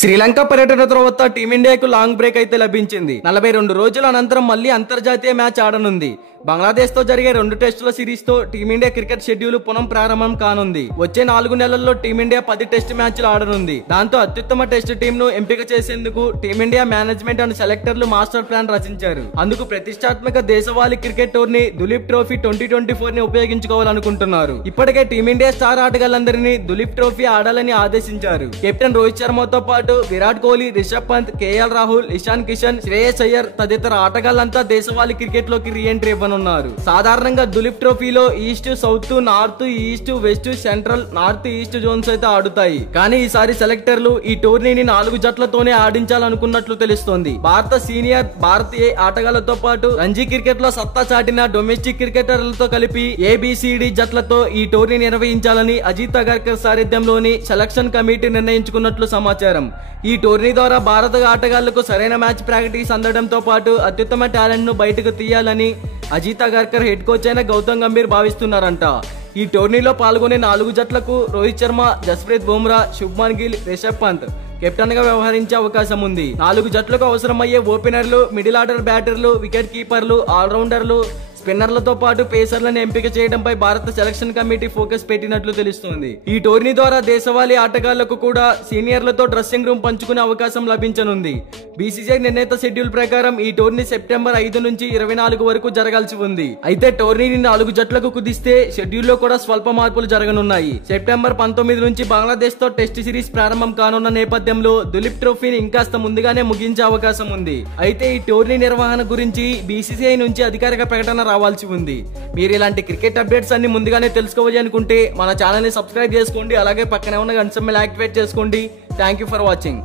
శ్రీలంక పర్యటన తర్వాత టీమిండియాకు లాంగ్ బ్రేక్ అయితే లభించింది. 42 రోజుల అనంతరం మళ్లీ అంతర్జాతీయ మ్యాచ్ ఆడనుంది. బంగ్లాదేశ్ తో జరిగే 2 టెస్టుల సిరీస్ తో టీమిండియా క్రికెట్ షెడ్యూల్ పునః ప్రారంభం కానుంది. వచ్చే 4 నెలల్లో టీమిండియా 10 టెస్ట్ మ్యాచ్లు ఆడనుంది. దాంతో అత్యుత్తమ టెస్ట్ టీమ్ ను ఎంపిక చేసేందుకు టీమిండియా మేనేజ్మెంట్ అండ్ సెలెక్టర్లు మాస్టర్ ప్లాన్ రచించారు. అందుకు ప్రతిష్టాత్మక దేశవాళీ క్రికెట్ టోర్నీ దులీప్ ట్రోఫీ 2024 ని ఉపయోగించుకోవాలనుకుంటున్నారు. ఇప్పటికే టీమిండియా స్టార్ ఆటగాళ్లందరినీ దులీప్ ట్రోఫీ ఆడాలని ఆదేశించారు. కెప్టెన్ రోహిత్ శర్మతో పాటు విరాట్ కోహ్లీ, రిషబ్ పంత్, కేఎల్ రాహుల్, ఇషాన్ కిషన్, శ్రేయస్ అయ్యర్ తదితర ఆటగాళ్లంతా దేశవాళీ క్రికెట్ లోకి రీఎంట్రీ ఇవ్వనున్నారు. సాధారణంగా దులీప్ ట్రోఫీలో east, south, north, east, west, central, north east zones అయితే ఆడుతాయి. కానీ ఈసారి సెలెక్టర్లు ఈ టోర్నీని 4 జట్లతోనే ఆడించాలనుకున్నట్లు తెలుస్తోంది. భారత సీనియర్, భారత్ ఏ ఆటగాళ్లతో పాటు రంజీ క్రికెట్ లో సత్తా చాటిన డొమెస్టిక్ క్రికెటర్లతో కలిపి ఏబిసిడి జట్లతో ఈ టోర్నీ నిర్వహించాలని అజిత్ అగర్కర్ సారథ్యంలోని సెలక్షన్ కమిటీ నిర్ణయించుకున్నట్లు సమాచారం. ఈ టోర్నీ ద్వారా భారత ఆటగాళ్లకు సరైన మ్యాచ్ ప్రాక్టీస్ అందడంతో పాటు అత్యుత్తమ టాలెంట్ ను బయటకు తీయాలని అజిత్ అగర్కర్ హెడ్ కోచ్ అయిన గౌతమ్ గంభీర్ భావిస్తున్నారంట. ఈ టోర్నీలో పాల్గొనే 4 జట్లకు రోహిత్ శర్మ, జస్ప్రీత్ బుమ్రా, శుభ్మన్ గిల్, రిషబ్ పంత్ కెప్టెన్ గా వ్యవహరించే అవకాశం ఉంది. 4 జట్లకు అవసరమయ్యే ఓపెనర్లు, మిడిల్ ఆర్డర్ బ్యాటర్లు, వికెట్ కీపర్లు, ఆల్రౌండర్లు, స్పిన్నర్లతో పాటు పేసర్లను ఎంపిక చేయడంపై భారత సెలక్షన్ కమిటీ ఫోకస్ పెట్టినట్లు తెలుస్తోంది. ఈ టోర్నీ ద్వారా దేశవాళీ ఆటగాళ్లకు కూడా సీనియర్లతో డ్రెస్సింగ్ రూమ్ పంచుకునే అవకాశం లభించనుంది. బీసీసీఐ నిర్ణీత షెడ్యూల్ ప్రకారం ఈ టోర్నీ సెప్టెంబర్ 5 నుంచి 24 వరకు జరగాల్సి ఉంది. అయితే టోర్నీని 4 జట్లకు కుదిస్తే షెడ్యూల్లో కూడా స్వల్ప మార్పులు జరగనున్నాయి. సెప్టెంబర్ 19 నుంచి బంగ్లాదేశ్ తో టెస్ట్ సిరీస్ ప్రారంభం కానున్న నేపథ్యంలో దులీప్ ట్రోఫీని ఇంకాస్త ముందుగానే ముగించే అవకాశం ఉంది. అయితే ఈ టోర్నీ నిర్వహణ గురించి బీసీసీఐ నుంచి అధికారిక ప్రకటన రావాల్సి ఉంది. మీరు ఇలాంటి క్రికెట్ అప్డేట్స్ అన్ని ముందుగానే తెలుసుకోవాలి అనుకుంటే మన ఛానల్ ని సబ్స్క్రైబ్ చేసుకోండి. అలాగే పక్కనే ఉన్న గంట సింబల్ యాక్టివేట్ చేసుకోండి. Thank you for watching.